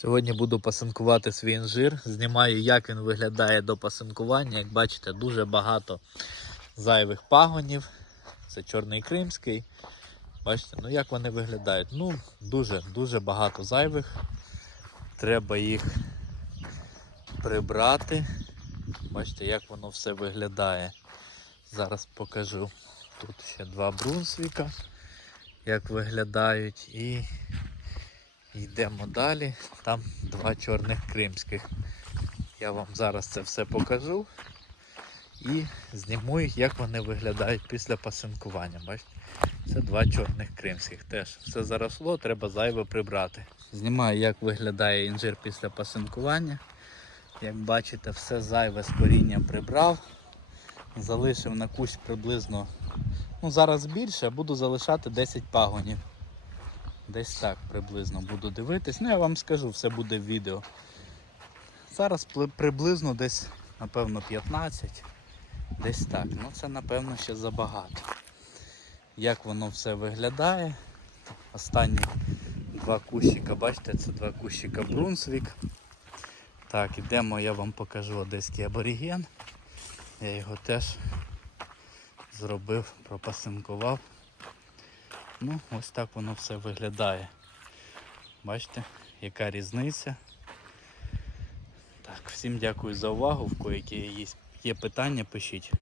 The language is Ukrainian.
Сьогодні буду пасинкувати свій інжир. Знімаю, як він виглядає до пасинкування. Як бачите, дуже багато зайвих пагонів. Це чорний кримський. Бачите, ну як вони виглядають? Ну, дуже дуже багато зайвих. Треба їх прибрати. Бачите, як воно все виглядає. Зараз покажу. Тут ще два брунсвіка, як виглядають. І йдемо далі. Там два чорних кримських. Я вам зараз це все покажу. І зніму їх, як вони виглядають після пасинкування. Бачите? Це два чорних кримських. Теж все заросло, треба зайве прибрати. Знімаю, як виглядає інжир після пасинкування. Як бачите, все зайве з коріння прибрав. Залишив на кущ приблизно, ну зараз більше, буду залишати 10 пагонів. Десь так приблизно буду дивитись. Ну я вам скажу, все буде в відео. Зараз приблизно десь, напевно, 15. Десь так. Ну це напевно ще забагато. Як воно все виглядає. Останні два кущика, бачите, це два кущика Брунсвік. Так, ідемо, я вам покажу одеський аборіген. Я його теж зробив, пропасинкував. Ну, ось так воно все виглядає. Бачите, яка різниця. Так, всім дякую за увагу. В кої є, питання, пишіть.